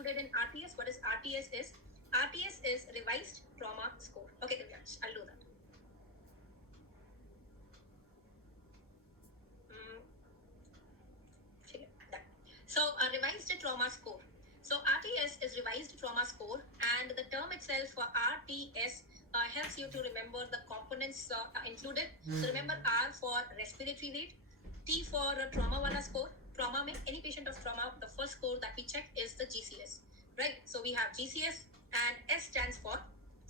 included in RTS. What is RTS is? RTS is revised trauma score. Okay, Divyansh, I'll do that. So a revised trauma score. So RTS is revised trauma score, and the term itself for RTS helps you to remember the components included. So remember R for respiratory rate, T for trauma wala score. Trauma means any patient of trauma, the first score that we check is the G.C.S. Right? So we have G.C.S, and S stands for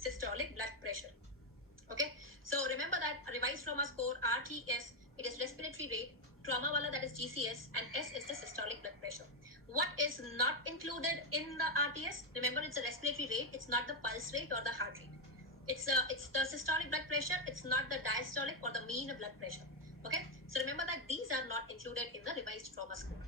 systolic blood pressure. Okay, so remember that revised trauma score RTS, it is respiratory rate, trauma wala that is G.C.S, and S is the systolic blood pressure. What is not included in the RTS? Remember, it's a respiratory rate, it's not the pulse rate or the heart rate. It's the systolic blood pressure, it's not the diastolic or the mean blood pressure. Okay, so remember that these are not included in the revised trauma score.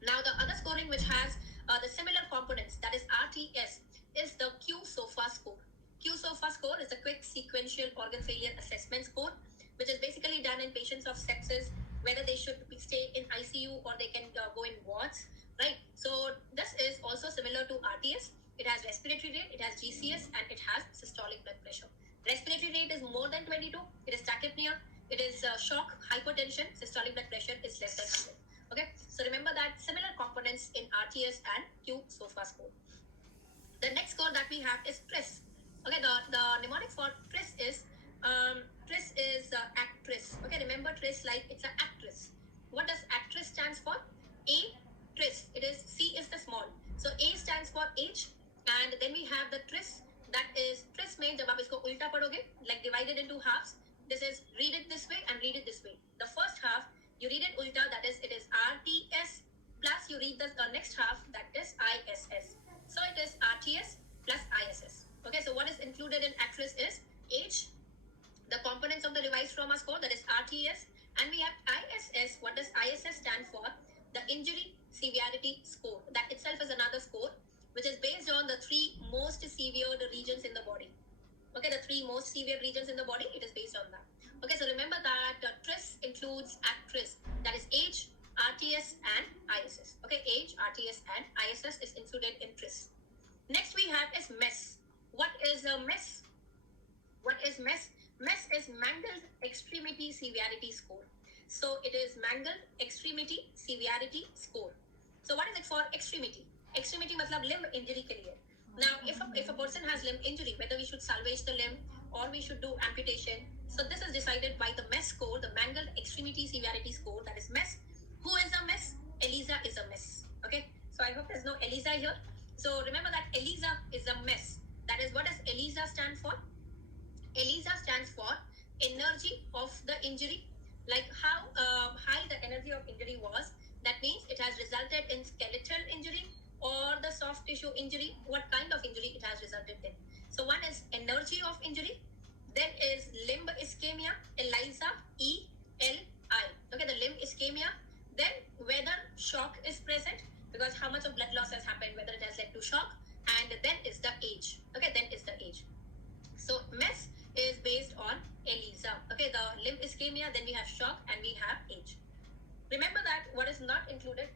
Now the other scoring which has the similar components, that is RTS, is the Q-SOFA score. Q-SOFA score is a quick sequential organ failure assessment score, which is basically done in patients of sepsis, whether they should stay in ICU or they can go in wards, right? So this is also similar to RTS. It has respiratory rate, it has G.C.S, and it has systolic blood pressure. Respiratory rate is more than 22. It is tachypnea. It is shock, hypertension. Systolic blood pressure is less than 100. Okay, so remember that similar components in RTS and Q-SOFA score. The next score that we have is TRIS. Okay, the mnemonic for TRIS is actress. Okay, remember TRIS like it's an actress. What does actress stands for? A, TRIS. It is C is the small. So A stands for age, and then we have the TRIS. That is TRIS में जब आप इसको उल्टा पढ़ोगे, like divided into halves. This is read it this way and read it this way. The first half you read it ulta, that is it is RTS, plus you read the next half, that is ISS. So it is RTS plus ISS. Okay, so what is included in actress is age, the components of the revised trauma score, that is RTS, and we have ISS. What does ISS stand for? The injury severity score. That itself is another score, which is based on the three most severe regions in the body. Okay, the three most severe regions in the body, it is based on that. Okay, so remember that TRIS includes actress, that is age, RTS, and ISS. Okay, age, RTS, and ISS is included in TRIS. Next we have is MES. What is a MES? What is MES? MES is Mangled Extremity Severity Score. So it is Mangled Extremity Severity Score. So what is it for extremity? Extremity matlab limb injury ke liye. Now, if a person has limb injury, whether we should salvage the limb or we should do amputation, so this is decided by the MES score, the Mangled Extremity Severity Score, that is MES. Who is a MES? ELISA is a MES. Okay, so I hope there's no ELISA here. So remember that ELISA is a MES. That is, what does ELISA stand for? ELISA stands for energy of the injury, like how high the energy of injury was. That means it has resulted in skeletal injury or the soft tissue injury, what kind of injury it has resulted in. So one is energy of injury, then is limb ischemia, ELISA, E-L-I. Okay, the limb ischemia, then whether shock is present, because how much of blood loss has happened, whether it has led to shock, and then is the age. Okay, then is the age. So MES is based on ELISA. Okay, the limb ischemia, then we have shock, and we have age. Remember that what is not included.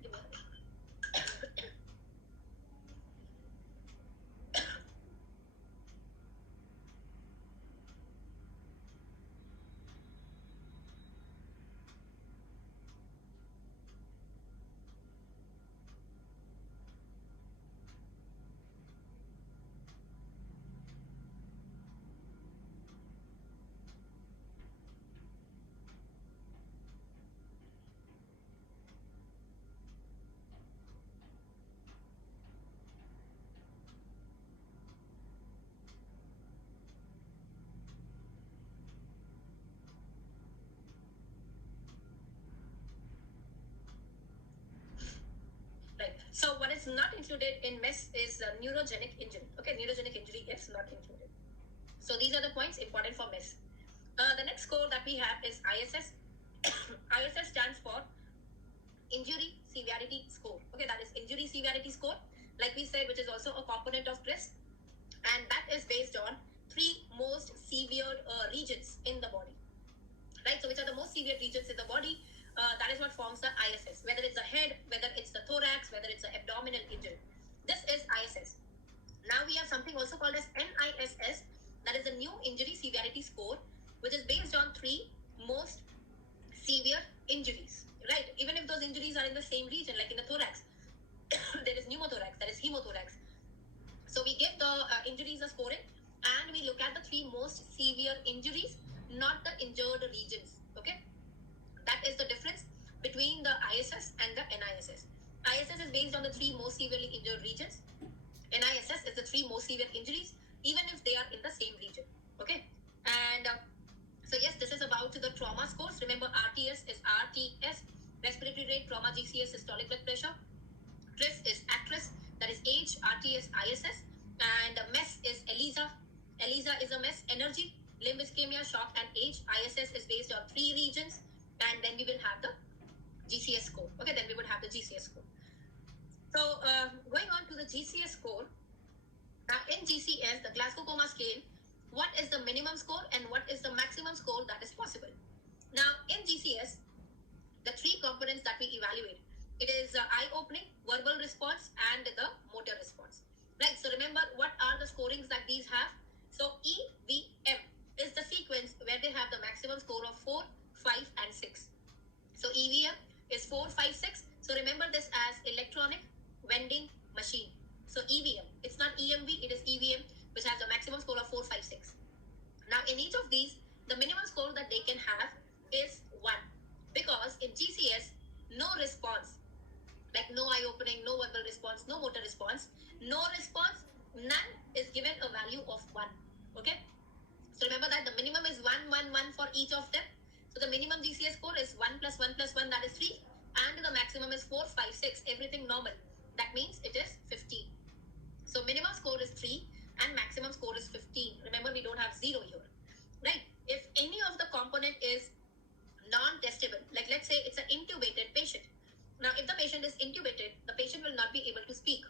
So what is not included in MES is neurogenic injury. Okay, neurogenic injury is not included. So these are the points important for MES. The next score that we have is ISS. ISS stands for Injury Severity Score. Okay, that is Injury Severity Score, like we said, which is also a component of TRIS, and that is based on three most severe regions in the body. Right, so which are the most severe regions in the body? That is what forms the ISS, whether it's the head, whether it's the thorax, whether it's the abdominal injury. This is ISS. Now we have something also called as NISS, that is the new injury severity score, which is based on 3 most severe injuries, right? Even if those injuries are in the same region, like in the thorax, there is pneumothorax, there is hemothorax. So we give the injuries a scoring, and we look at the 3 most severe injuries, not the injured regions. Okay, that is the difference between the ISS and the NISS. ISS is based on the 3 most severely injured regions. NISS is the 3 most severe injuries, even if they are in the same region. Okay, and so yes, this is about the trauma scores. Remember, RTS is RTS, respiratory rate, trauma G.C.S, systolic blood pressure. TRIS is actress, that is age, RTS, ISS, and MES is ELISA. ELISA is a MES, energy, limb ischemia, shock, and age. ISS is based on 3 regions, and then we will have the G.C.S score. Okay, then we would have the G.C.S score. So going on to the G.C.S score. Now in G.C.S, the Glasgow Coma scale, what is the minimum score and what is the maximum score that is possible? Now in G.C.S, the 3 components that we evaluate, it is eye-opening, verbal response, and the motor response. Right, so remember what are the scorings that these have? So EVM is the sequence where they have the maximum score of 4, 5, and 6. So EVM is 4, 5, 6. So remember this as electronic vending machine. So EVM, it's not EMV, it is EVM, which has a maximum score of 4, 5, 6. Now in each of these, the minimum score that they can have is 1. Because in G.C.S, no response, like no eye opening, no verbal response, no motor response, no response, none is given a value of 1. Okay, so remember that the minimum is 1, 1, 1 for each of them. So the minimum G.C.S score is 1 plus 1 plus 1, that is 3, and the maximum is 4, 5, 6, everything normal. That means it is 15. So minimum score is 3 and maximum score is 15. Remember, we don't have 0 here, right? If any of the component is non-testable, like let's say it's an intubated patient. Now, if the patient is intubated, the patient will not be able to speak.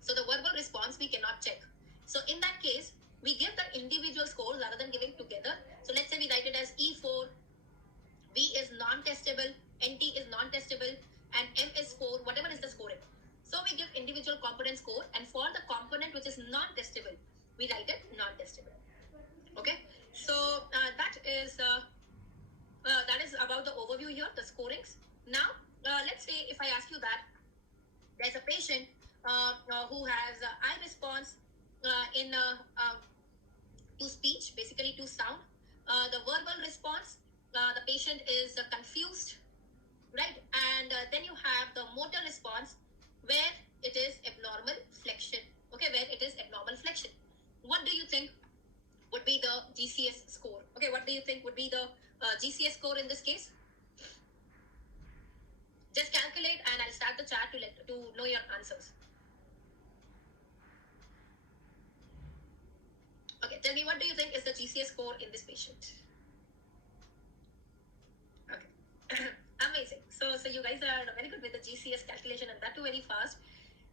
So the verbal response we cannot check. So in that case, we give the individual scores rather than giving together. So let's say we write it as E4, V is non-testable, NT is non-testable, and M is 4, whatever is the scoring. So we give individual component score, and for the component which is non-testable, we write it non-testable. Okay, so that is about the overview here, the scorings. Now, let's say if I ask you that there's a patient who has eye response in to speech, basically to sound. The verbal response, the patient is confused, right? And then you have the motor response where it is abnormal flexion. Okay, where it is abnormal flexion. What do you think would be the G.C.S score? Okay, what do you think would be the G.C.S score in this case? Just calculate, and I'll start the chat to know your answers. Okay, tell me, what do you think is the G.C.S score in this patient? Okay, amazing. So you guys are very good with the G.C.S calculation, and that too very fast.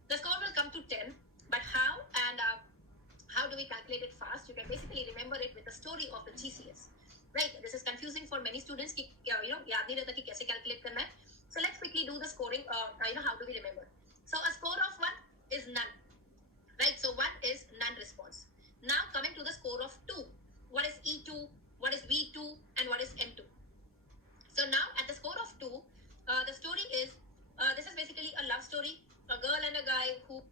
The score will come to 10, but how and how do we calculate it fast? You can basically remember it with the story of the G.C.S. Right? This is confusing for many students. याद नहीं रहता कि कैसे calculate करना है. So let's quickly do the scoring. How do we remember? So a score of 1 is none. Right? So 1 is non-response. Now coming to the score of 2. What is E2? What is V2? And what is M2? So now at the score of 2, the story is, this is basically a love story. A girl and a guy who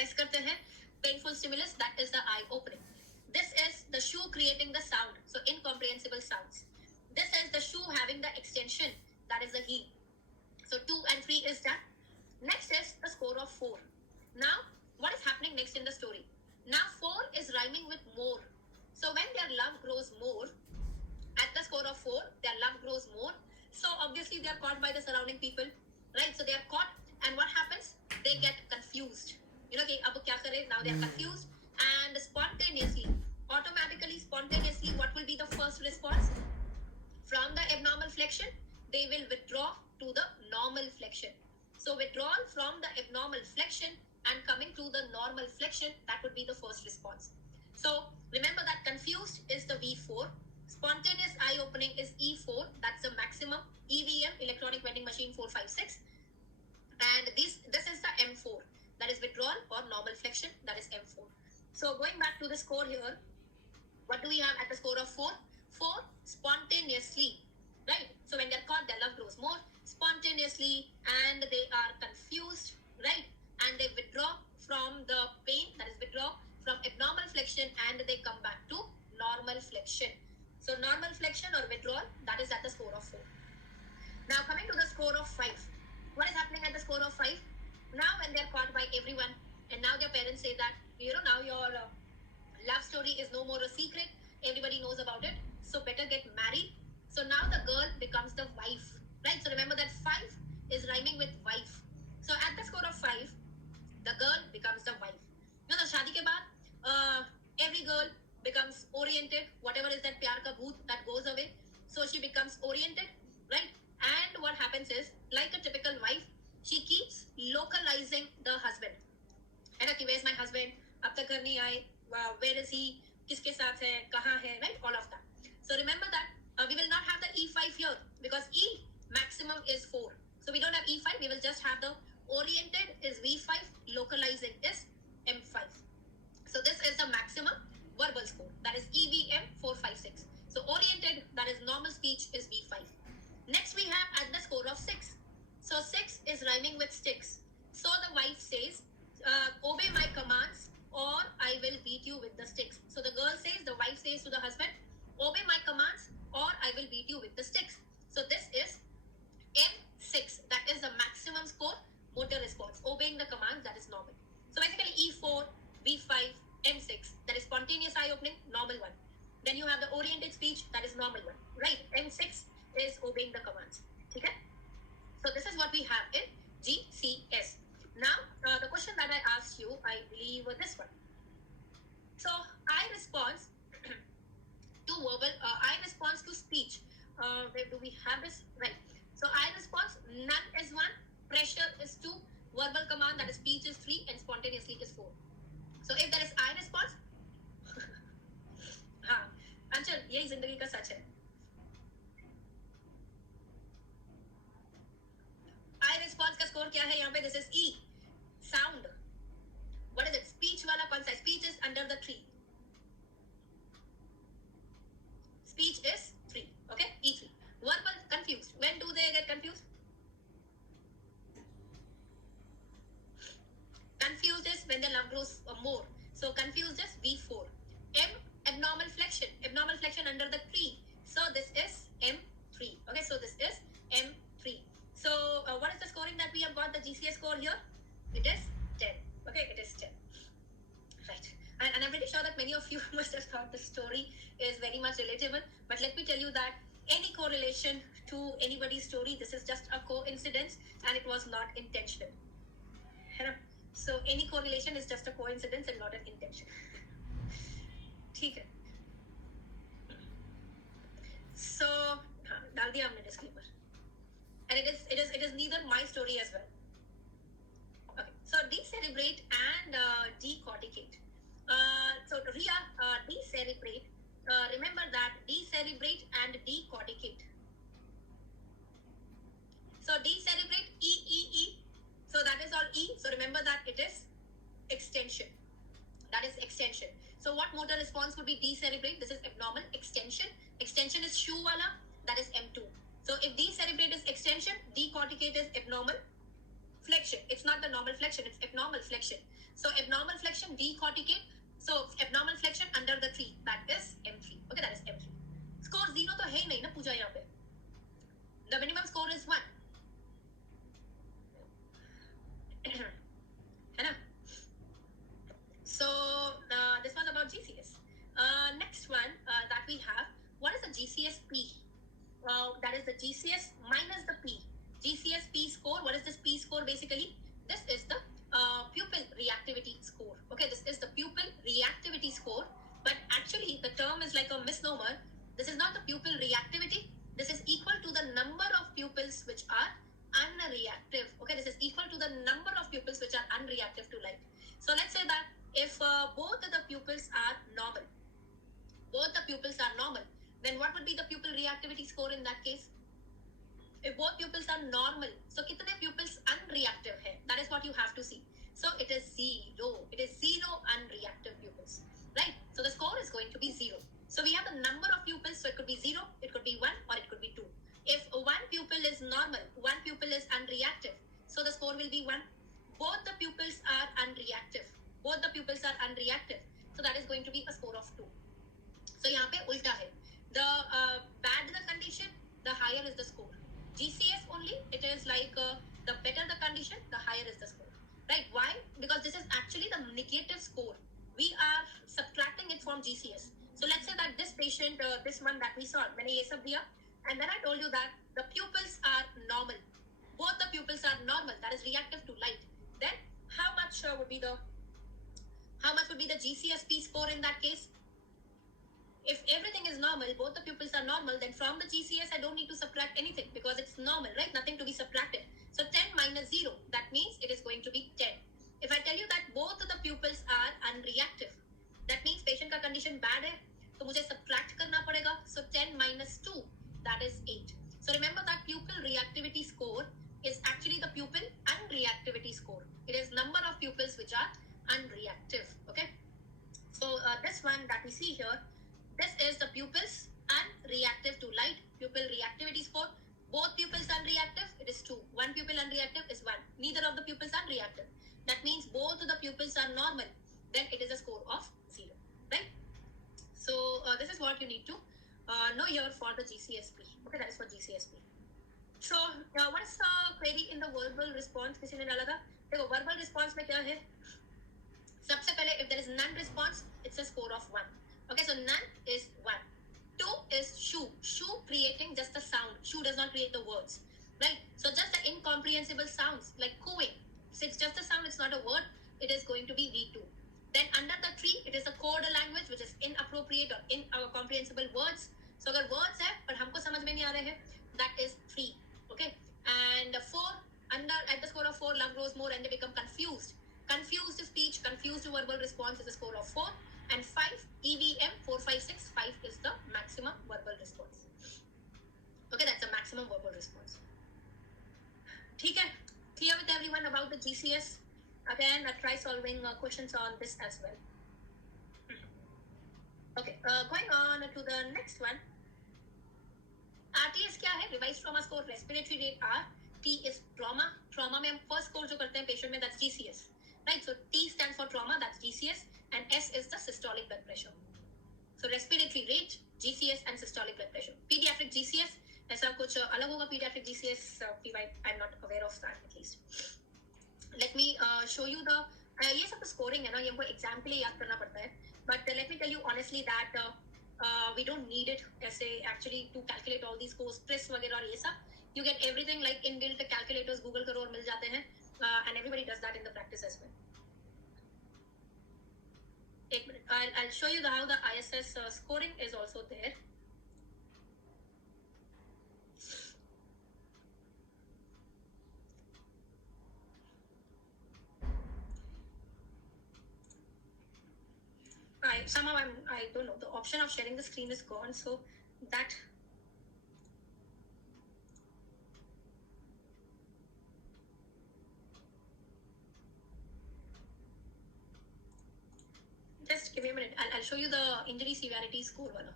press karte hain, painful stimulus, that is the eye opening. This is the shoe creating the sound, so incomprehensible sounds. This is the shoe having the extension, that is the heel. So 2 and 3 is done. Next is the score of 4. Now, what is happening next in the story? Now 4 is rhyming with more. So when their love grows more, at the score of 4, their love grows more. So obviously they are caught by the surrounding people, right? So they are caught, and what happens? They get confused. You know, okay, ab kya kare? Now they are confused, and spontaneously, automatically, spontaneously, what will be the first response? From the abnormal flexion, they will withdraw to the normal flexion. So withdrawal from the abnormal flexion and coming to the normal flexion, that would be the first response. So remember that confused is the V4, spontaneous eye opening is E4, that's the maximum, EVM, electronic vending machine 456, and this is the M4, that is withdrawal or normal flexion, that is M4. So going back to the score here, what do we have at the score of 4? 4, spontaneously, right? So when they're caught, their love grows more, spontaneously, and they are confused, right? And they withdraw from the pain, that is withdraw from abnormal flexion, and they come back to normal flexion. So normal flexion or withdrawal, that is at the score of 4. Now coming to the score of 5. What is happening at the score of 5? Now when they're caught by everyone, and now their parents say that, you know, now your love story is no more a secret, everybody knows about it, so better get married. So now the girl becomes the wife, right? So remember that 5 is rhyming with wife. So at the score of 5, the girl becomes the wife. You know, shadi ke baad, every girl becomes oriented, whatever is that pyar ka bhoot, that goes away. So she becomes oriented, right? And what happens is, like a typical wife, she keeps localizing the husband. है ना, कि where's my husband, अब तक घर नहीं आए, where is he, किसके साथ है, कहाँ है, right? All of that. So remember that we will not have the E5 here because E maximum is 4. So we don't have E5, we will just have the oriented is V5, localizing is M5. So this is the maximum verbal score, that is EVM 456. So oriented, that is normal speech, is V5. Next we have at the score of 6. So 6 is rhyming with sticks. So the wife says, obey my commands or I will beat you with the sticks. So the girl says, the wife says to the husband, obey my commands or I will beat you with the sticks. So this is M6, that is the maximum score, motor response, obeying the commands, that is normal. So basically E4, V5, M6, that is spontaneous eye opening, normal one. Then you have the oriented speech, that is normal one, right? M6 is obeying the commands. Okay? So this is what we have in G.C.S. Now, the question that I asked you, I believe this one. So, I response to verbal, I response to speech. Where do we have this? Right. So, I response, none is 1, pressure is 2, verbal command, that is speech is 3, and spontaneously is 4. So, if there is I response, हाँ, अंचल, यही जिंदगी का सच है. I response का score क्या है यहाँ पे? This is E. Sound. What is it? Speech वाला कौन सा? Speech is under the tree. Speech is 3. Okay? E3. Verbal, confused. When do they get confused? Confused is when the love grows more. So confused is V4. M, abnormal flexion. Abnormal flexion under the tree. So this is M3. Okay, so this is M3. So what is the scoring that we have got, the G.C.S score here? It is 10. Okay, it is 10. Right. And I'm pretty sure that many of you must have thought the story is very much relatable. But let me tell you that any correlation to anybody's story, this is just a coincidence and it was not intentional. So any correlation is just a coincidence and not an intention. ठीक है. So डाल दिया हमने disclaimer. And it is neither my story as well. Okay, so decerebrate and decorticate. So Ria, decerebrate. Remember that decerebrate and decorticate. So decerebrate, E. So that is all E. So remember that it is extension. That is extension. So what motor response would be decerebrate? This is abnormal. Extension. Extension is shoe wala. That is M2. So if decerebrate is extension, decorticate is abnormal flexion. It's not the normal flexion, it's abnormal flexion. So abnormal flexion, decorticate. So abnormal flexion under the tree, that is M3. Okay, that is M3. Score 0 तो है ही नहीं ना पूछा यहाँ पे. The minimum score is 1. है ना? So this was about GCS. Next one that we have, what is the GCS P? That is the GCS minus the P. GCS P score. What is this P score basically? This is the pupil reactivity score. Okay, this is the pupil reactivity score. But actually, the term is like a misnomer. This is not the pupil reactivity. This is equal to the number of pupils which are unreactive. Okay, this is equal to the number of pupils which are unreactive to light. So let's say that if both the pupils are normal, then what would be the pupil reactivity score in that case? If both pupils are normal, so kitne pupils unreactive hai? That is what you have to see. So it is 0. It is 0 unreactive pupils, right? So the score is going to be 0. So we have the number of pupils, so it could be 0, it could be 1, or it could be 2. If one pupil is normal, one pupil is unreactive, so the score will be 1. Both the pupils are unreactive. So that is going to be a score of 2. So यहाँ पे उल्टा है. The bad the condition, the higher is the score. GCS only, it is like the better the condition, the higher is the score. Right? Why? Because this is actually the negative score. We are subtracting it from GCS. So let's say that this patient, this one that we saw, मैंने ये सब दिया, and then I told you that the pupils are normal. Both the pupils are normal, that is reactive to light. Then how much would be the GCSP score in that case? If everything is normal, both the pupils are normal, then from the GCS, I don't need to subtract anything because it's normal, right? Nothing to be subtracted. So 10 minus 0, that means it is going to be 10. If I tell you that both of the pupils are unreactive, that means patient का condition bad है, तो मुझे subtract करना पड़ेगा. So 10 minus 2, that is 8. So remember that pupil reactivity score is actually the pupil unreactivity score. It is number of pupils which are unreactive, okay? So this one that we see here, this is the pupils unreactive to light, pupil reactivity score. Both pupils unreactive, it is 2. One pupil unreactive is 1. Neither of the pupils unreactive. That means both of the pupils are normal. Then it is a score of 0, right? So this is what you need to know here for the GCSP. Okay, that is for GCSP. So what is the query in the verbal response? किसी ने डाला था. देखो verbal response में क्या है? सबसे पहले if there is none response, it's a score of 1. Okay, so none is 1. 2 is shoe. Shoe creating just the sound. Shoe does not create the words, right? So just the incomprehensible sounds like cooing. So it's just a sound, it's not a word. It is going to be V2. Then under the tree, it is a code language which is inappropriate or incomprehensible words. So अगर words है पर हमको समझ में नहीं आ रहे हैं, that is 3. Okay, and 4 at the score of 4, love grows more and they become confused. Confused speech, confused verbal response is a score of 4. And 5, EVM, 4, 5, 6, 5 is the maximum verbal response. Okay, that's the maximum verbal response. ठीक है, clear with everyone about the GCS? Again, try solving questions on this as well. Okay, going on to the next one. RTS क्या है? Revised trauma score, respiratory rate R. T is trauma. Trauma में हम first score जो करते हैं patient में, that's GCS. Right, so T stands for trauma, that's GCS, and S is the systolic blood pressure. So respiratory rate, GCS, and systolic blood pressure. Pediatric GCS, ऐसा कुछ अलग होगा pediatric GCS, I'm not aware of that at least. Let me show you the, ये सब scoring है ना, ये हमको exam के लिए याद करना पड़ता है. But let me tell you honestly that we don't need it ऐसे actually to calculate all these scores, stress वगैरह और ये सब. You get everything like inbuilt calculators, Google करो और मिल जाते हैं. And everybody does that in the practice as well. एक minute, I'll show you how the ISS scoring is also there. Somehow I don't know, the option of sharing the screen is gone, so that just give me a minute. I'll show you the injury severity score वाला.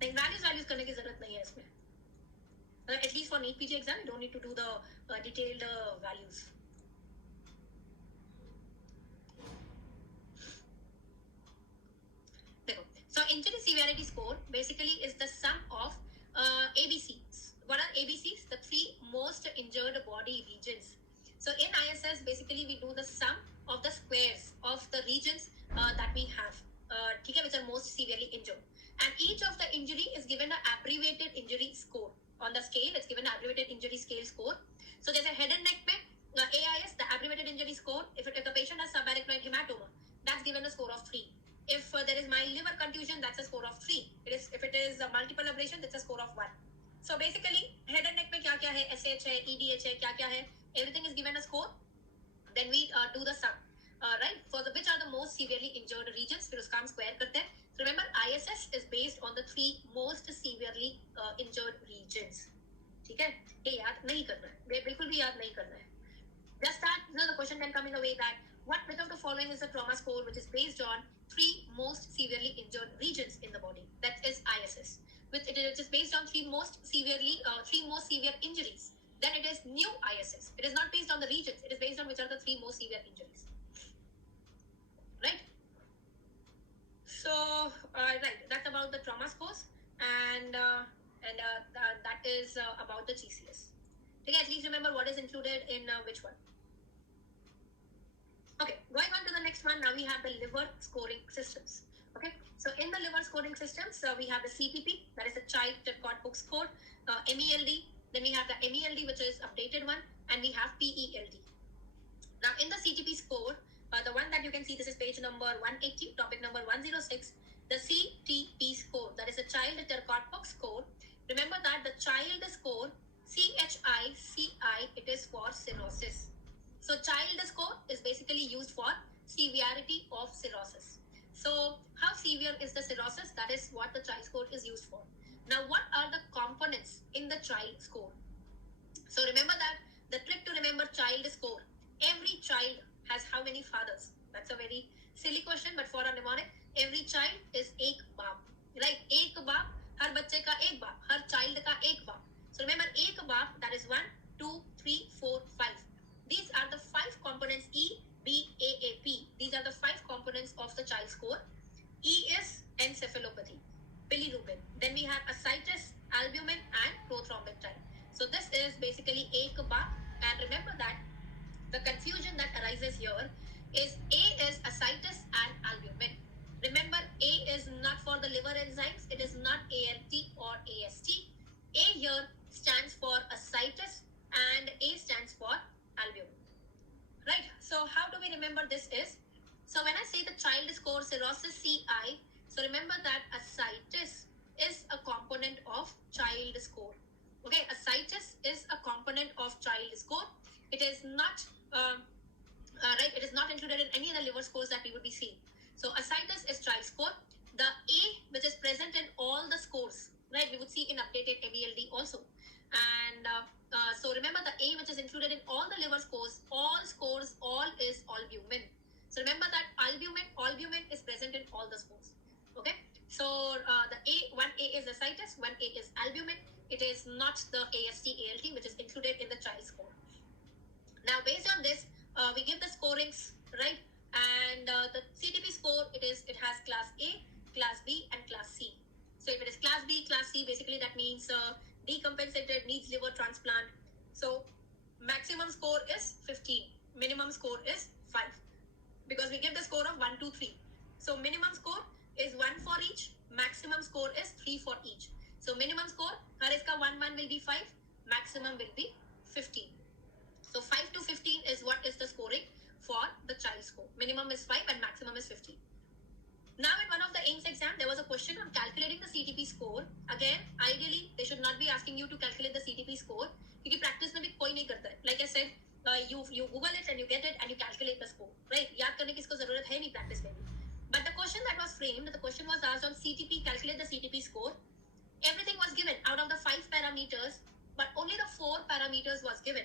Like values करने की जरूरत नहीं है इसमें. At least for NEET PG exam, you don't need to do the detailed values. injury severity score basically is the sum of ABCs. What are ABCs? The 3 most injured body regions. So in ISS, basically we do the sum of the squares of the regions that we have, which are most severely injured. And each of the injury is given an abbreviated injury score. On the scale, it's given an abbreviated injury scale score. So there's a head and neck में AIS, the abbreviated injury score. If the patient has subarachnoid hematoma, that's given a score of 3. If there is mild liver contusion, that's a score of 3. If it is a multiple abrasion, that's a score of 1. So basically, head and neck में क्या क्या है, SH है, EDH है, क्या क्या है, everything is given a score. Then we do the sum, right? For which are the most severely injured regions, फिर उसका हम square करते हैं. So remember, ISS is based on the 3 most severely injured regions. ठीक है? ये याद नहीं करना है, ये बिल्कुल भी याद नहीं करना है. Just that, the question can come in a way that which of the following is a trauma score which is based on 3 most severely injured regions in the body? That is ISS. It is based on 3 most severe injuries. Then it is new ISS. It is not based on the regions. It is based on which are the 3 most severe injuries. Right? So, right, that's about the trauma scores, and that is about the G.C.S. Okay, at least remember what is included in which one. Okay, going on to the next one. Now we have the liver scoring systems. Okay, so in the liver scoring systems, we have the CTP, that is the Child Turcotte Book Score, MELD, then we have the MELD, which is updated one, and we have PELD. Now in the CTP score, the one that you can see, this is page number 180, topic number 106, the CTP score, that is the Child Turcotte Book Score. Remember that the child score, CHICI, it is for cirrhosis. So child score is basically used for severity of cirrhosis. So how severe is the cirrhosis? That is what the child score is used for. Now what are the components in the child score? So remember that the trick to remember child score, every child has how many fathers? That's a very silly question, but for a mnemonic, every child is एक बाप, right? एक बाप, हर बच्चे का एक बाप, हर child का एक बाप. So remember, एक बाप, that is 1, 2, 3, 4, 5. These are the 5 components, E, B, A, A, P. These are the 5 components of the child score. E is encephalopathy, bilirubin. Then we have ascites, albumin, and prothrombin type. So this is basically ek baap. And remember that the confusion that arises here is A is ascites and albumin. Remember, A is not for the liver enzymes. It is not ALT or AST. A here stands for ascites and A stands for albumin. Right? So how do we remember this is? So when I say the child score cirrhosis CI, so remember that ascites is a component of child score. Okay, ascites is a component of child score. It is not right. It is not included in any of the liver scores that we would be seeing. So ascites is child score. The A, which is present in all the scores, right? We would see in updated MELD also. And so remember the A, which is included in all the liver scores, all is albumin. So remember that albumin is present in all the scores. Okay. So the A is ascites, 1A is albumin. It is not the AST, ALT, which is included in the child score. Now, based on this, we give the scorings, right? And the CTP score, it has class A, class B, and class C. So if it is class B, class C, basically that means decompensated, needs liver transplant. So maximum score is 15, minimum score is 5, because we give the score of 1, 2, 3. So minimum score is 1 for each, maximum score is 3 for each. So minimum score, हर इसका 1 will be 5, maximum will be 15. So 5 to 15 is what is the scoring for the child score. Minimum is 5 and maximum is 15. Now in one of the AIMS exam, there was a question on calculating the CTP score. Again, ideally, they should not be asking you to calculate the CTP score, because practice में भी कोई नहीं करता है. Like I said, you Google it and you get it and you calculate the score, right? याद करने की इसको जरूरत है नहीं practice में भी. But the question that was framed, the question was asked on CTP, calculate the CTP score. Everything was given out of the 5 parameters, but only the 4 parameters was given.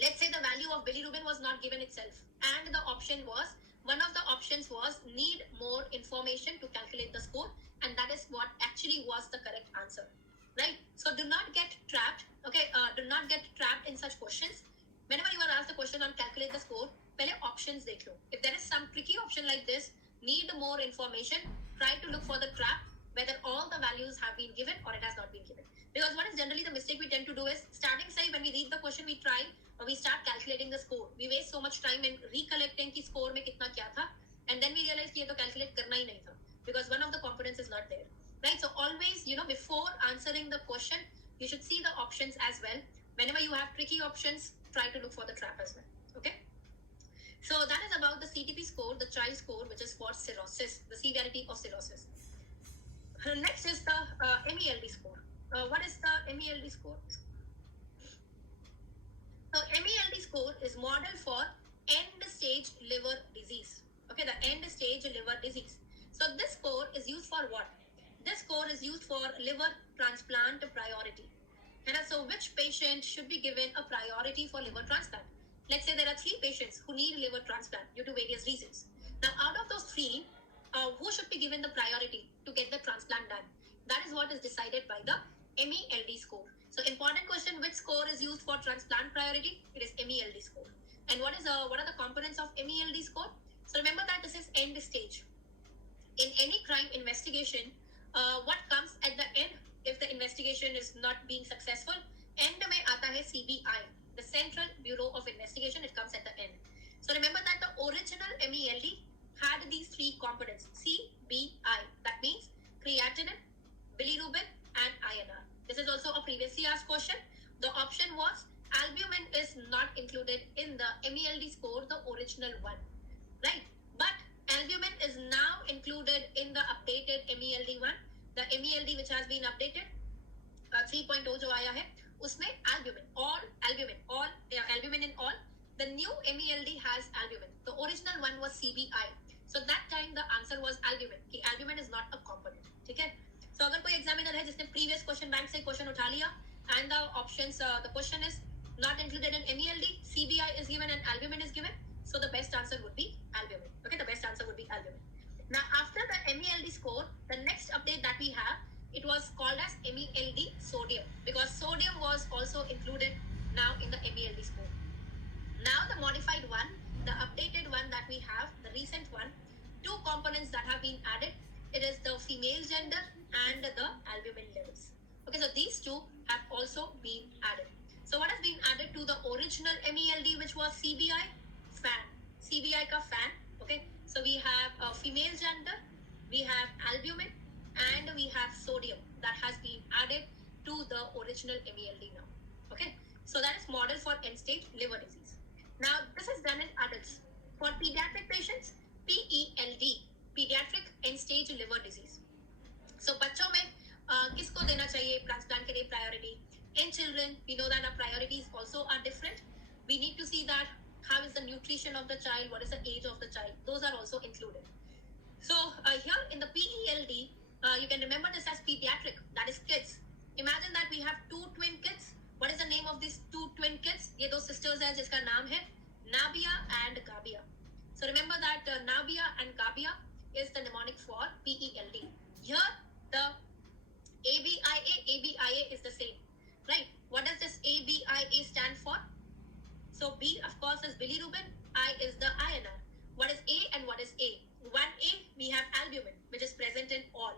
Let's say the value of bilirubin was not given itself, and the option was, one of the options was need more information to calculate the score, and that is what actually was the correct answer, right? So do not get trapped, okay? Do not get trapped in such questions. Whenever you are asked the question on calculate the score, pehle options dekh lo. If there is some tricky option like this, need more information, try to look for the trap, whether all the values have been given or it has not been given. Because what is generally the mistake we tend to do is, starting say when we read the question, we try or we start calculating the score. We waste so much time in recollecting ki score mein kitna kya tha, and then we realize ki ye to calculate karna hi nahi tha, because one of the components is not there, right? So always, before answering the question, you should see the options as well. Whenever you have tricky options, try to look for the trap as well. Okay. So that is about the CTP score, the child score, which is for cirrhosis, the severity of cirrhosis. Next is the MELD score. What is the MELD score? So MELD score is model for end-stage liver disease. Okay, the end-stage liver disease. So this score is used for what? This score is used for liver transplant priority. And so which patient should be given a priority for liver transplant? Let's say there are 3 patients who need liver transplant due to various reasons. Now, out of those 3, who should be given the priority to get the transplant done? That is what is decided by the MELD score. So, important question: which score is used for transplant priority? It is MELD score. And what are the components of MELD score? So, remember that this is end stage. In any crime investigation, what comes at the end if the investigation is not being successful? End mein aata hai CBI, the Central Bureau of Investigation. It comes at the end. So remember that the original MELD had these 3 components: CBI, that means creatinine, bilirubin, and INR. This is also a previously asked question. The option was albumin is not included in the MELD score, the original one, right? But albumin is now included in the updated MELD one, the MELD which has been updated 3.0 जो आया है, उसमें albumin in all. The new MELD has albumin. The original one was CBI. So that time the answer was albumin. कि albumin is not a component. ठीक है? So अगर कोई examiner है जिसने previous question bank से question उठा लिया and the options, the question is not included in MELD, CBI is given and albumin is given. So the best answer would be albumin. Okay, the best answer would be albumin. Now after the MELD score, the next update that we have, it was called as MELD sodium, because sodium was also included now in the MELD score. Now the modified one, the updated one that we have, the recent one, 2 components that have been added. It is the female gender and the albumin levels. Okay, so these 2 have also been added. So what has been added to the original MELD, which was CBI? FAN. CBI ka FAN. Okay, so we have a female gender, we have albumin, and we have sodium that has been added to the original MELD now. Okay, so that is model for end-stage liver disease. Now this is done in adults. For pediatric patients, PELD, pediatric end-stage liver disease. So बच्चों में किसको देना चाहिए transplant के लिए priority? In children, we know that our priorities also are different. We need to see that how is the nutrition of the child, what is the age of the child. Those are also included. So here in the PELD, you can remember this as pediatric, that is kids. Imagine that we have 2 twin kids. What is the name of these 2 twin kids? ये 2 sisters हैं जिसका नाम है Nabia and Gabia. So remember that Nabia and Gabia is the mnemonic for PELD. Here the ABIA is the same, right? What does this ABIA stand for? So B, of course, is bilirubin. I is the INR. What is A and what is A? 1A, we have albumin, which is present in all.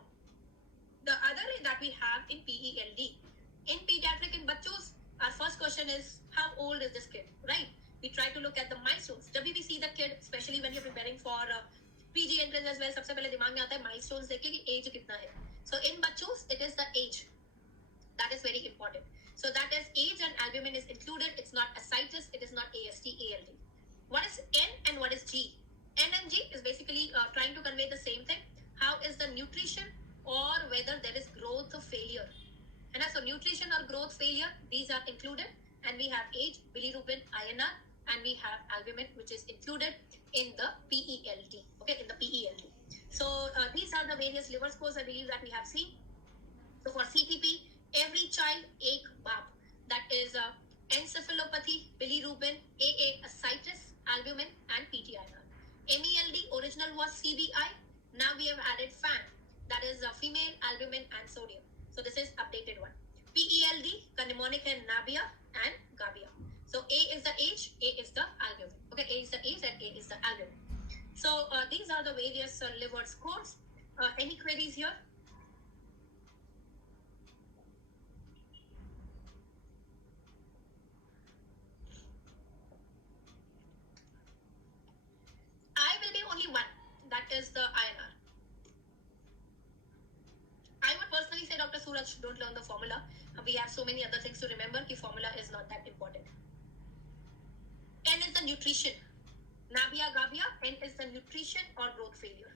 The other A that we have in PELD. In pediatric, in bachos, our first question is, how old is this kid, right? We try to look at the milestones. जब भी see the kid, especially when you're preparing for PG entrance as well, सबसे पहले दिमाग में आता है milestones देखे कि age कितना है. So in bachos, it is the age. That is very important. So that is age and albumin is included. It's not ascites, it is not AST, ALD. What is N and what is G? N and G is basically trying to convey the same thing. How is the nutrition or whether there is growth failure. And so nutrition or growth failure, these are included. And we have age, bilirubin, INR, and we have albumin, which is included in the PELD. Okay, in the PELD. So these are the various liver scores I believe that we have seen. So for CTP, every child, ek baap. That is encephalopathy, bilirubin, AA, ascites, albumin, and PTIR. MELD, original was CBI. Now we have added FAN. That is female, albumin, and sodium. So this is updated one. PELD, ka mnemonic hai Nabia and Gabia. So A is the age, A is the albumin. Okay, A is the age and A is the albumin. So these are the various liver scores. Any queries here? I will be only one. That is the INR. I would personally say, Dr. Suraj, don't learn the formula. We have so many other things to remember. The formula is not that important. N is the nutrition. Nabia Gabia, N is the nutrition or growth failure.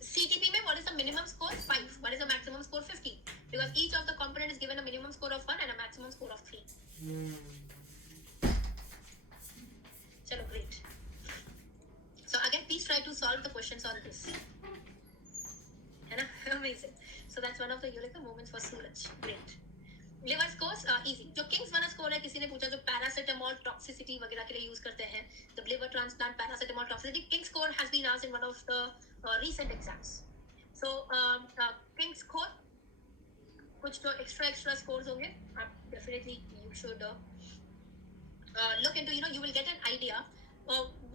CTP में what is the minimum score? 5. What is the maximum score? 50. Because each of the component is given a minimum score of 1 and a maximum score of 3. Chalo, great. So again, please try to solve the questions on this. Amazing. So that's one of the Eureka moments for Suraj. Great. Liver scores easy जो Kings वाला score है किसी ने पूछा जो paracetamol toxicity वगैरह के लिए यूज करते हैं the liver transplant paracetamol toxicity King score has been asked in one of the recent exams so King score कुछ तो एक्स्ट्रा स्कोर्स होंगे आप definitely you should look into you will get an idea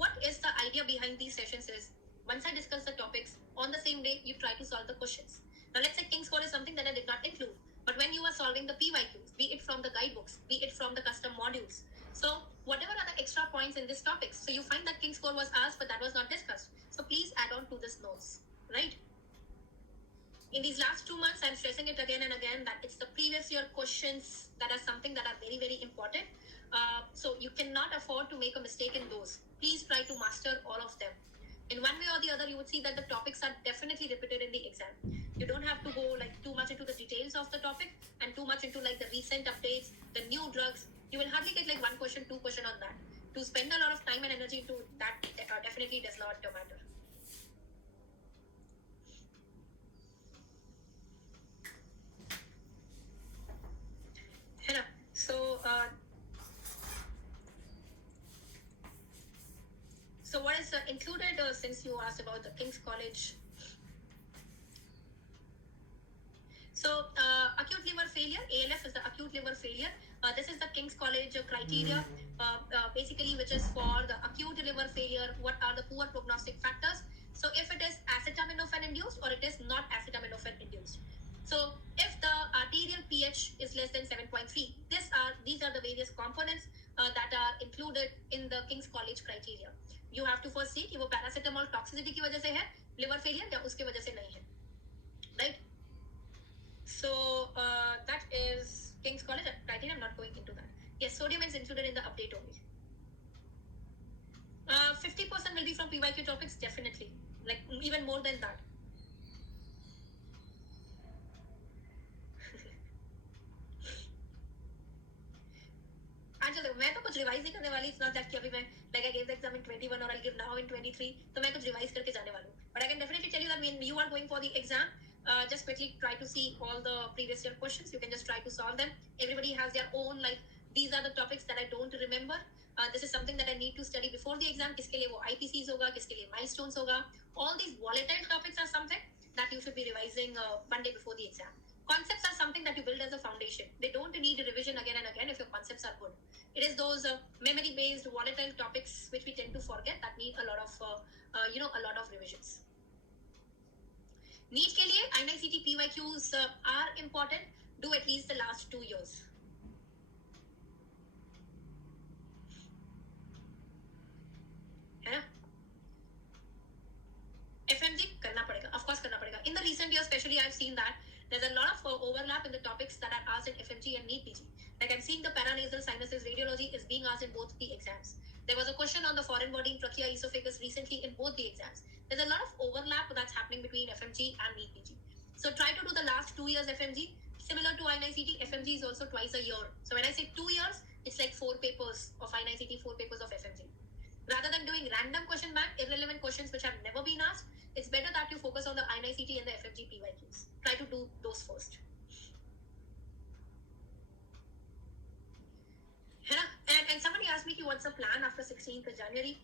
what is the idea behind these sessions is once I discuss the topics on the same day you try to solve the questions now let's say king score is something that I did not include but when you are solving the PYQs be it from the guidebooks be it from the custom modules so whatever are the extra points in this topic so you find that king score was asked but that was not discussed so please add on to this notes right in these last 2 months I'm stressing it again and again that it's the previous year questions that are something that are very very important so you cannot afford to make a mistake in those. Please try to master all of them. In one way or the other, you would see that the topics are definitely repeated in the exam. You don't have to go like too much into the details of the topic and too much into like the recent updates, the new drugs. You will hardly get like 1 question, 2 question on that. To spend a lot of time and energy into that definitely does not matter. So what is included since you asked about the King's College? So acute liver failure, ALF is the acute liver failure. This is the King's College criteria, basically which is for the acute liver failure. What are the poor prognostic factors? So if it is acetaminophen induced or it is not acetaminophen induced. So if the arterial pH is less than 7.3, these are the various components that are included in the King's College criteria. You have to first see कि वो paracetamol toxicity की वजह से है liver failure या उसके वजह से नहीं है right So that is King's College criteria. I'm not going into that. Yes, sodium is included in the update only. 50% will be from PYQ topics, definitely. Like even more than that. अच्छा मैं तो कुछ revise नहीं करने वाली it's not that कि अभी मैं like I gave the exam in 21 और आई गिव नाउ इन 23 तो मैं कुछ रिवाइज करके जाने वाली हूं but I can definitely tell you that when you are going for the exam just quickly try to see all the previous year questions you can just try to solve them everybody has their own like these are the topics that I don't remember this is something that I need to study before the exam किसके लिए वो IPCs होगा किसके लिए milestones होगा all these volatile topics are something that you should be revising one day before the exam concepts are something that you build as a foundation they don't need revision again and again if your concepts are good it is those memory based volatile topics which we tend to forget that need a lot of a lot of revisions NEET के लिए INICT PYQs are important do at least the last 2 years है ना FMG करना पड़ेगा of course करना पड़ेगा in the recent years especially I've seen that there's a lot of overlap in the topics that are asked in FMG and NEET PG like I'm seeing the paranasal sinuses radiology is being asked in both the exams there was a question on the foreign body in trachea esophagus recently in both the exams there's a lot of overlap that's happening between FMG and NEET PG so try to do the last 2 years FMG similar to INICT FMG is also twice a year so when I say 2 years it's like 4 papers of INICT 4 papers of FMG rather than doing random question bank irrelevant questions which have never been asked it's better that you focus on the INICT and the FMG PYQs try to do those first and somebody asked me what's the plan after 16th January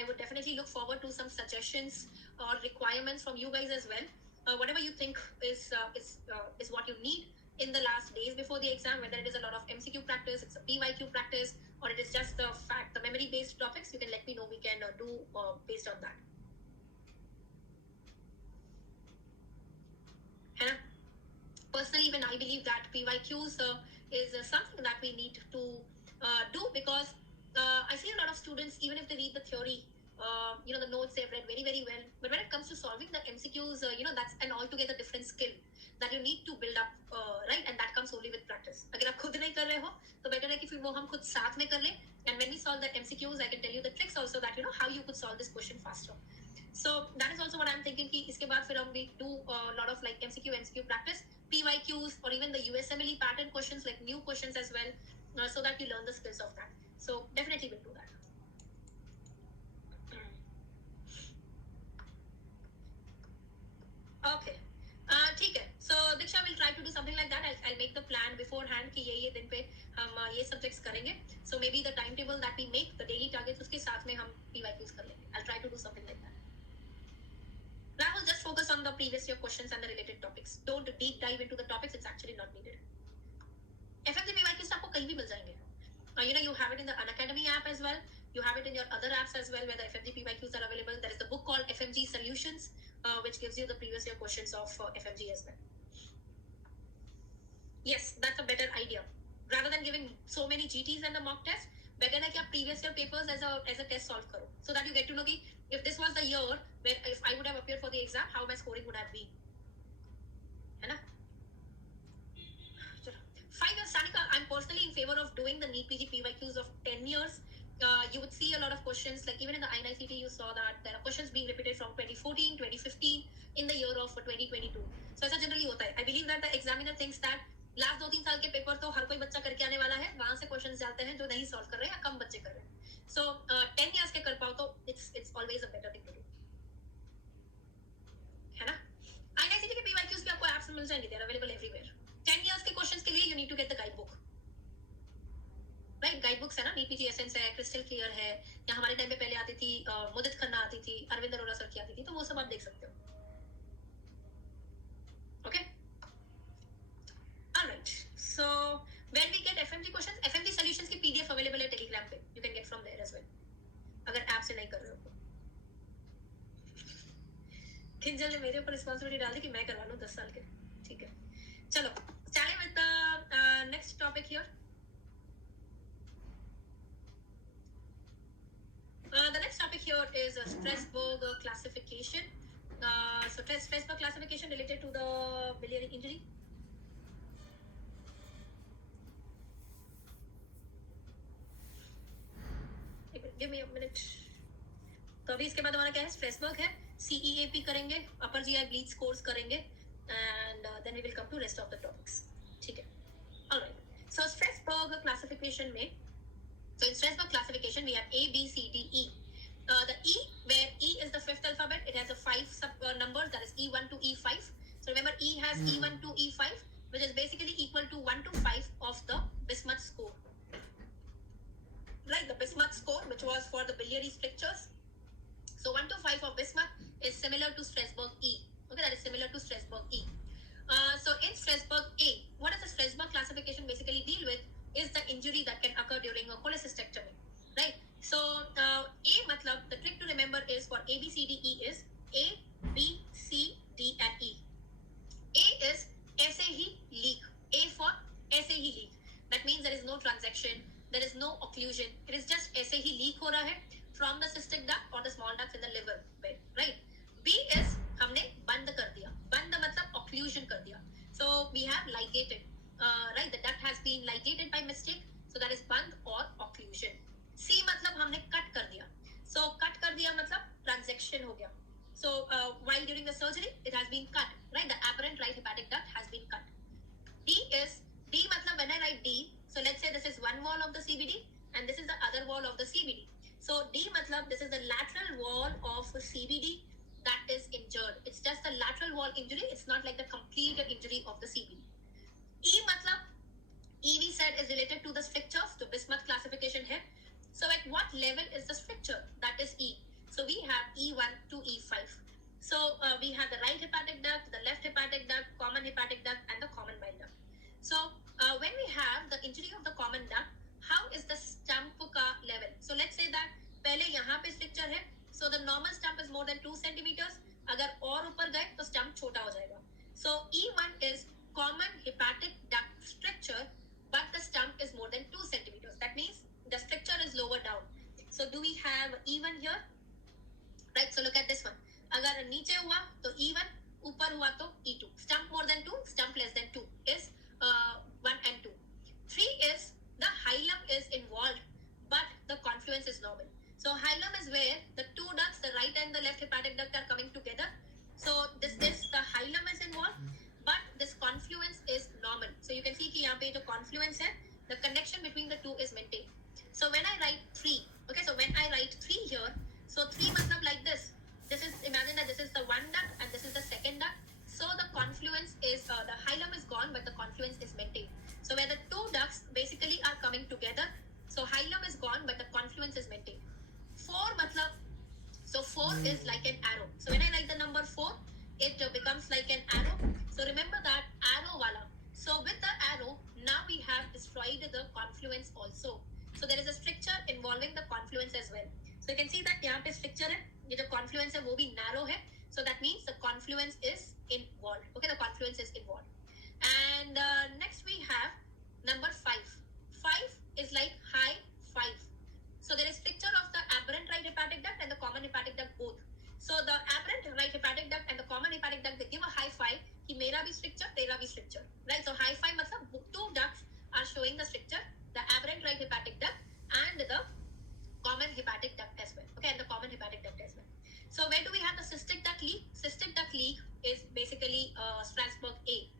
I would definitely look forward to some suggestions or requirements from you guys as well whatever you think is what you need in the last days before the exam whether it is a lot of MCQ practice it's a PYQ practice or it is just the fact, the memory based topics, you can let me know. We can do based on that. है ना? Personally, even I believe that PYQs is something that we need to do, because I see a lot of students, even if they read the theory, the notes they've read very, very well, but when it comes to solving the MCQs, that's an altogether different skill that you need to build up, right? And that comes only with practice. अगर आप खुद नहीं कर रहे हो, तो better है कि फिर वो हम खुद साथ में कर लें. And when we solve the MCQs, I can tell you the tricks also, that how you could solve this question faster. So that is also what I'm thinking. कि इसके बाद फिर हम we do a lot of like MCQ practice, PYQs, or even the USMLE pattern questions, like new questions as well, so that you learn the skills of that. So definitely we'll do that. Okay. ठीक है. So Diksha will try to do something like that. I'll make the plan beforehand कि ये दिन पे हम ये subjects करेंगे. So maybe the timetable that we make, the daily targets, उसके साथ में हम PYQs कर लेंगे. I'll try to do something like that. Now I will just focus on the previous year questions and the related topics. Don't deep dive into the topics. It's actually not needed. FMG PYQs आपको कहीं भी मिल जाएंगे. You have it in the Unacademy app as well. You have it in your other apps as well, where the FMG PYQs are available. There is the book called FMG Solutions, which gives you the previous year questions of FMG as well. Yes, that's a better idea. Rather than giving so many GTs and the mock test, better है कि आप previous year papers as a test solve करो, so that you get to know कि if this was the year where if I would have appeared for the exam, how my scoring would have been. है ना? 5 years, Sanika, I'm personally in favor of doing the NEET PG PYQs of 10 years. You would see a lot of questions, like even in the INICT, you saw that there are questions being repeated from 2014, 2015 in the year of 2022. So ऐसा generally होता है. I believe that the examiner thinks that last 2-3 साल के paper तो हर कोई बच्चा करके आने वाला है, वहां से क्वेश्चंस जाते हैं जो नहीं सॉल्व कर रहे हैं या कम बच्चे कर रहे हैं. सो 10 इयर्स के कर पाओ तो it's always a better thing to do, है ना? आईआईसीटी के पीवाईक्यूज भी आपको ऐप्स में मिल जाएंगे. They are available everywhere. 10 years के क्वेश्चंस के लिए you need to get the guide book, right? Guide books है ना, नीट पीजी एसेंस है, क्रिस्टल क्लियर है, या हमारे टाइम में पहले आती थी मुदित खन्ना आती थी, अरविंद अरोड़ा सर की आती थी, तो वो सब आप देख सकते हो. Okay, Alright, so when we get FMG questions, FMG solutions की PDF available है Telegram पे. You can get from there as well. अगर ऐप से नहीं कर रहे हो तो. किंजल ने मेरे ऊपर रिस्पॉन्सिबिलिटी डाल दी कि मैं करवा लूँ 10 साल के. ठीक है, चलो starting with the next topic here. The next topic here is Strasberg classification. So Strasberg classification related to the biliary injury. Give me a minute. तो अभी इसके बाद हमारा क्या है? स्ट्रेसबर्ग है, CEAP करेंगे, अपर GI ब्लीड स्कोर्स करेंगे, and then we will come to rest of the topics. ठीक है, alright. So Strasberg classification में, so in Strasberg classification we have A, B, C, D, E. The E, where E is the fifth alphabet, it has a 5 sub numbers, that is E1 to E5. So remember, E has E1 to E5, which is basically equal to 1 to 5 of the Bismuth score. Right, the Bismuth score, which was for the biliary strictures. So 1 to 5 of Bismuth is similar to Strasberg E. Okay, that is similar to Strasberg E. So in Strasberg A, what does the Strasberg classification basically deal with? Is the injury that can occur during a cholecystectomy, right? So A matlab, the trick to remember is for A, B, C, D, E is A, B, C, D and E. A is ऐसे ही leak. A for ऐसे ही leak. That means there is no transaction, there is no occlusion. It is just ऐसे ही leak हो रहा है from the cystic duct or the small ducts in the liver bed, right? B is हमने बंद कर दिया. बंद मतलब occlusion कर दिया. So we have ligated, right? The duct has been ligated by mistake, so that is बंद or occlusion. C मतलब हमने cut कर दिया. So cut कर दिया मतलब transaction हो गया. So while during the surgery, it has been cut, right? The apparent right hepatic duct has been cut. D is, D matlab when I write D, so let's say this is one wall of the CBD and this is the other wall of the CBD. So D matlab this is the lateral wall of CBD that is injured. It's just the lateral wall injury. It's not like the complete injury of the CBD. E matlab, E we said is related to the strictures, to Bismuth classification here. So at what level is the stricture? That is E. So we have E1 to E5. So we have the right hepatic duct, the left hepatic duct, common hepatic duct, and the common bile duct. So when we have the injury of the common duct, how is the stump का level? So let's say that पहले यहाँ पे stricture है, so the normal stump is more than 2 centimeters. अगर और ऊपर गए तो stump छोटा हो जाएगा. So E1 is common hepatic duct stricture, but the stump is more than 2 centimeters. That means the stricture is lower down. So do we have E1 here? Right, so look at this one. अगर नीचे हुआ तो E1, ऊपर हुआ तो E2. Stump more than 2, stump less than 2 is 1 and 2. 3 is the hilum is involved, but the confluence is normal. So hilum is where the two ducts, the right and the left hepatic duct, are coming together. So this is the hilum is involved, but this confluence is normal. So you can see कि यहाँ पे जो confluence है, the connection between the two is maintained. So when I write 3, okay, so when I write 3 here, so 3 matlab like this. This is, imagine that this is the one duct and this is the second duct. So the confluence is, the hilum is gone, but the confluence is maintained. So where the two ducts basically are coming together, so hilum is gone, but the confluence is maintained. 4 matlab, so 4 is like an arrow. So when I write the number 4, it becomes like an arrow. So remember that arrow wala. So with the arrow, now we have destroyed the confluence also. So there is a stricture involving the confluence as well. So you can see that यहाँ पे stricture है, ये जो confluence है वो भी narrow है. So that means the confluence is involved. Okay, the confluence is involved. And next we have number 5. 5 is like high 5. So there is stricture of the aberrant right hepatic duct and the common hepatic duct both. So the aberrant right hepatic duct and the common hepatic duct, they give a high 5 कि मेरा भी stricture, तेरा भी stricture. Right? So high 5 मतलब two ducts are showing the stricture, the aberrant right hepatic duct and the common hepatic duct as well. Okay, and the common hepatic duct as well. So where do we have the cystic duct leak? Cystic duct leak is basically Strasberg A.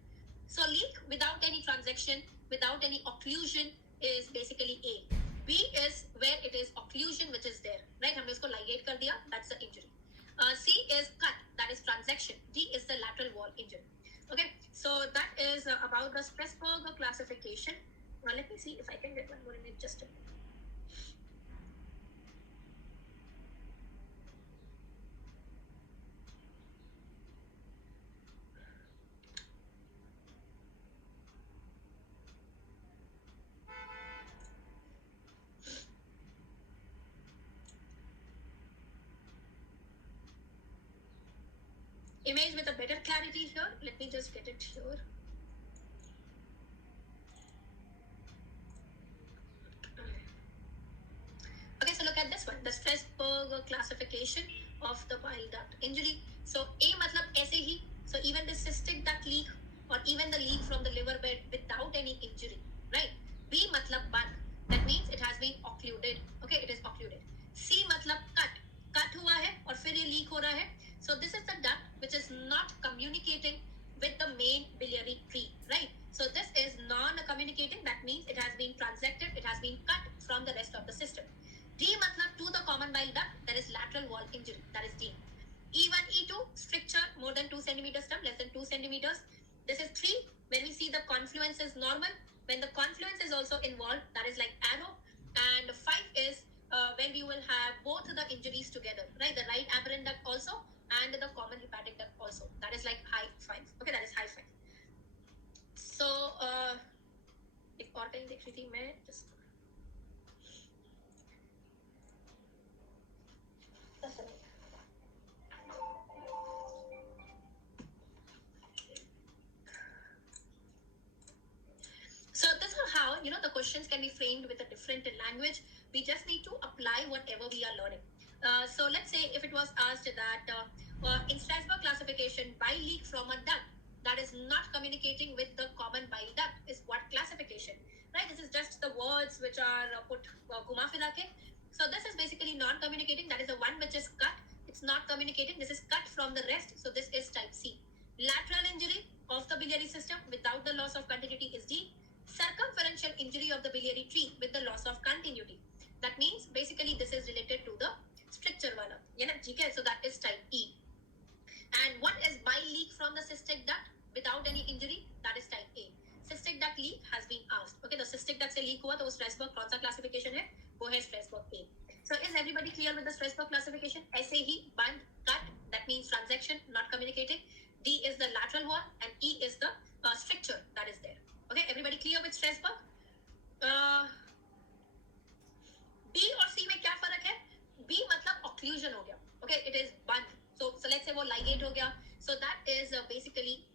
So leak without any transaction, without any occlusion is basically A. B is where it is occlusion which is there. Right? हमने उसको ligate कर दिया. That's the injury. C is cut. That is transaction. D is the lateral wall injury. Okay. So that is about the Strasberg classification. Now let me see if I can get one more in it just a minute. Image with a better clarity here. Let me just get it here. Okay, so look at this one, the Strasberg classification of the bile duct injury. So A matlab ऐसे ही, so even the cystic duct leak or even the leak from the liver bed without any injury, right? B matlab band, that means it has been occluded. Okay, it is occluded. C matlab cut हुआ है और फिर ये leak हो रहा है. So this is the duct which is not communicating with the main biliary tree, right? So this is non-communicating, that means it has been transected, it has been cut from the rest of the system. D matlab to the common bile duct, that is lateral wall injury, that is D. E1, E2, stricture more than 2 centimeters, stump less than 2 centimeters. This is 3, when we see the confluence is normal. When the confluence is also involved, that is like arrow. And 5 is when we will have both the injuries together, right? The right aberrant duct also and the common hepatic duct also. That is like high 5. Okay, that is high 5. So, if और कहीं देख रही थी मैं just So this is how, the questions can be framed with a different language. We just need to apply whatever we are learning. So let's say if it was asked that in Strasberg classification, bile leak from a duct that is not communicating with the common bile duct is what classification? Right? This is just the words which are put घुमा फिरा के. So this is basically non-communicating. That is the one which is cut. It's not communicating. This is cut from the rest. So this is type C. Lateral injury of the biliary system without the loss of continuity is D. Circumferential injury of the biliary tree with the loss of continuity. That means basically this is related to the stricture wala. So that is type E. And what is bile leak from the cystic duct without any injury? That is type A. Cystic duct leak has been asked. Okay, the cystic duct से leak हुआ तो वो Strasberg कौन सा classification है? वो है Strasberg A. So is everybody clear with the Strasberg classification? ऐसे ही band, cut, that means transaction, not communicating. D is the lateral wall and E is the stricture that is there. Okay, everybody clear with Strasberg? occlusion हो गया, okay, it is बंद, so let's say वो ligate हो गया, so that is basically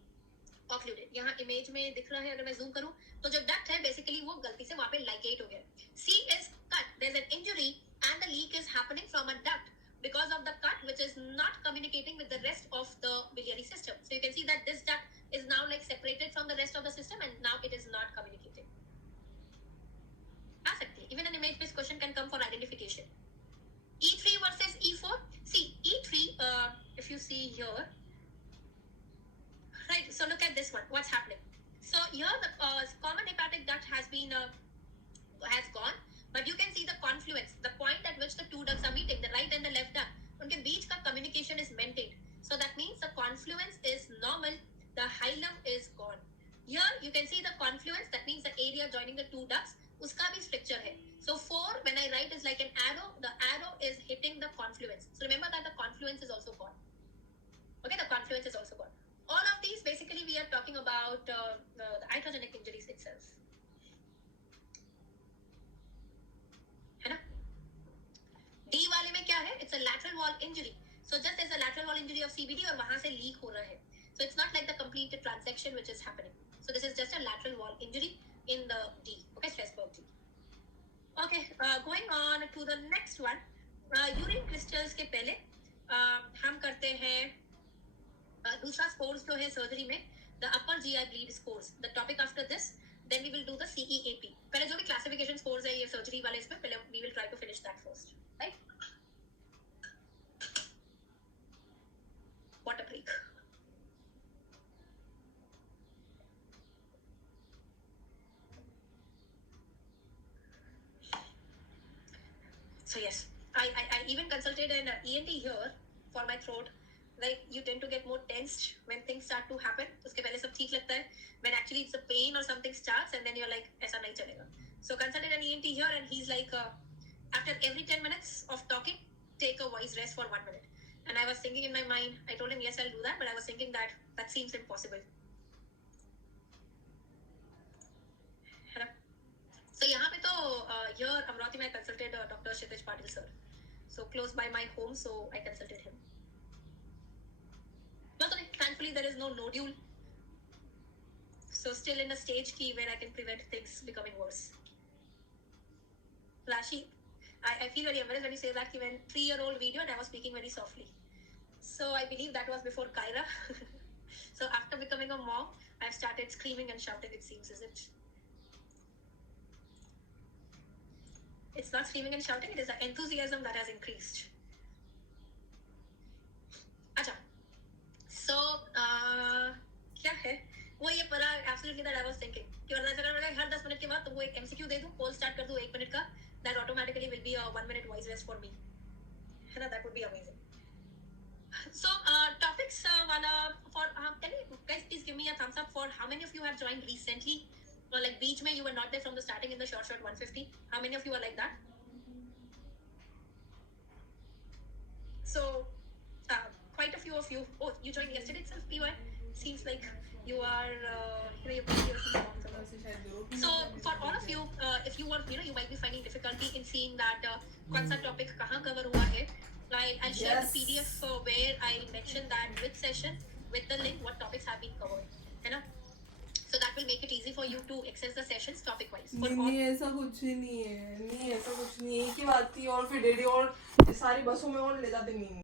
occluded. यहाँ image में दिख रहा है, अगर मैं जूम करूँ तो जो डक्ट है बेसिकली वो गलती से वहाँ पे ligate हो गया. C is cut, there's an injury and the leak is happening from a duct because of the cut which is not communicating with the rest of the biliary system. So you can see that this duct is now like separated from the rest of the system and now it is not communicating. आ सकती है, even an image based question can come for identification. E3 versus E4. See E3, if you see here, right, so look at this one, what's happening. So here the common hepatic duct has gone, but you can see the confluence, the point at which the two ducts are meeting, the right and the left duct, unke beech ka communication is maintained, so that means the confluence is normal, the hilum is gone. Here you can see the confluence, that means the area joining the two ducts, uska bhi stricture hai. So 4 when I write is like an arrow, the arrow is hitting the confluence, so remember that the confluence is also gone. Okay, the confluence is also gone. All of these basically we are talking about the iatrogenic injuries itself. है ना? D वाले में क्या है? It's a lateral wall injury. So just as a lateral wall injury of CBD और वहाँ से leak हो रहा है. So it's not like the complete transection which is happening. So this is just a lateral wall injury in the D. Okay, Strasberg D. Okay, going on to the next one. Urine crystals के पहले हम करते हैं दूसरा scores जो है surgery में, the upper GI bleed scores. The topic after this, then we will do the CEAP. पहले जो भी classification scores है ये surgery वाले इसमें, पहले we will try to finish that first, right? Water break. So yes, I even consulted an ENT here for my throat. Like you tend to get more tensed when things start to happen. उसके पहले सब ठीक लगता है. When actually it's a pain or something starts and then you're like ऐसा नहीं चलेगा. So consulted an ENT here and he's like after every 10 minutes of talking, take a wise rest for 1 minute. And I was thinking in my mind, I told him yes I'll do that, but I was thinking that seems impossible. है ना? So यहाँ पे तो here Amravati में I consulted Dr. Kshitij Patil sir. So close by my home, so I consulted him. No, thankfully there is no nodule. So still in a stage key where I can prevent things becoming worse. Rashi, I feel very embarrassed when you say that when 3-year-old video and I was speaking very softly. So I believe that was before Kyra. So after becoming a mom, I've started screaming and shouting, it seems, is it? It's not screaming and shouting, it is the enthusiasm that has increased. अच्छा, so क्या है? वो ये पढ़ा absolutely that I was thinking कि वरना ऐसा करना हर 10 मिनट के बाद तुमको एक MCQ दे दूँ, poll start कर दूँ 1 मिनट का, that automatically will be a 1 minute voice rest for me. है ना? That would be amazing. So topics वाला for tell me guys, please give me a thumbs up for how many of you have joined recently, or like beach में you were not there from the starting in the short 150. How many of you are like that? So quite a few of you. Oh, you joined yesterday itself, PY. Seems like you are you're pretty so for all of you, if you want, you might be finding difficulty in seeing that कौन सा topic कहाँ cover हुआ है. I'll share the PDF where I mention that which session with the link what topics have been covered, है ना? So that will make it easy for you to access the sessions topic wise. नहीं ऐसा कुछ नहीं है, नहीं ऐसा कुछ नहीं है. एक ही बात थी और फिर डेडी और सारी बसों में और ले जाते नहीं.